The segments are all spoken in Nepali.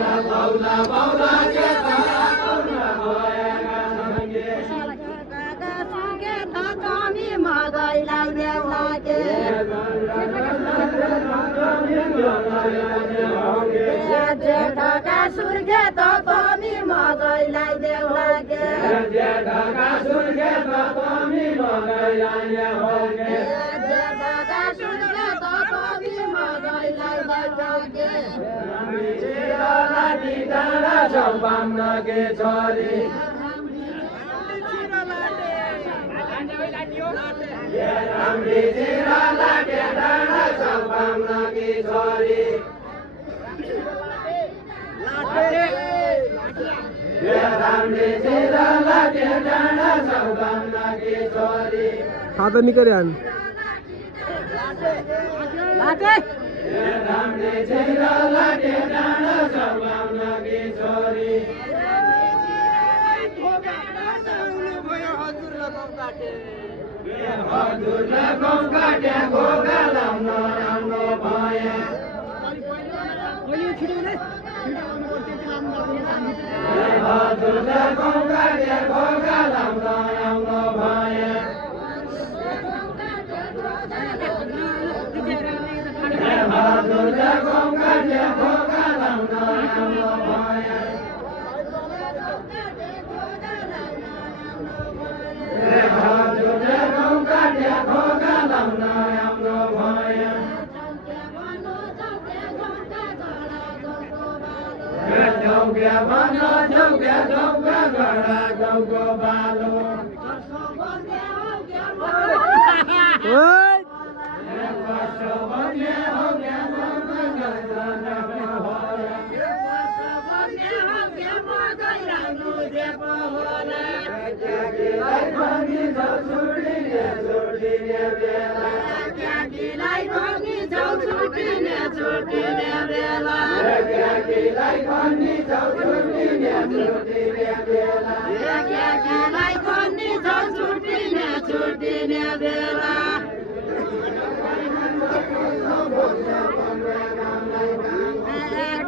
बौला बौला के तारा कौना भएका सँगे तमी मगैलाई देऊ लागे जेठका सुर्खे त तमी मगैलाई देऊ लागे जेठका सुर्खे त तमी मगैलाई होगे जेठका सुर्खे त तमी मगैलाई देऊ लागे लाठी डाँडा छौ बाम्नके छोरी राम्री चिरा लाटे डाँडा छौ बाम्नकी छोरी राम्री चिरा लाटे डाँडा छौ बाम्नकी छोरी खाता निकरिहान राम्री चिरा लाटे डाँडा छौ बाम्नकी छोरी हजुरले गौँ काटे घोगा लाउन राम्रो भए हजुरले गौँ काटे घोगा लाउन राम्रो भए हजुरले गौँ काटे घोगा लाउन राम्रो भए हजुरले गौँ काटे घोगा लाउन राम्रो भए झौक्या भन झौक्या झौका गडा गाउँको बालो बसो भन्ने हो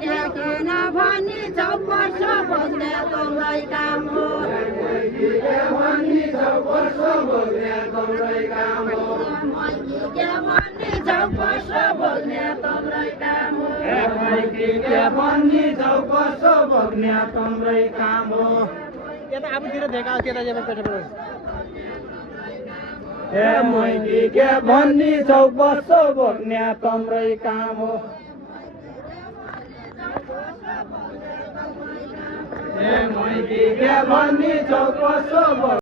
भनी जाऊ पर्छ बस्ने तँलाई काम हो भनी जाऊ पर्छ बस्ने तँलाई काम हो भनी जाऊ पर्छ बस्ने तँलाई काम हो भनी जाऊ पर्छ बस्ने तँलाई काम हो यता आफूतिर देखा केटा जेमा पेट हे मैकी के भनी जाऊ पर्छ बस्ने तँलाई काम हो हे मैकी के भनी जाऊ पर्छ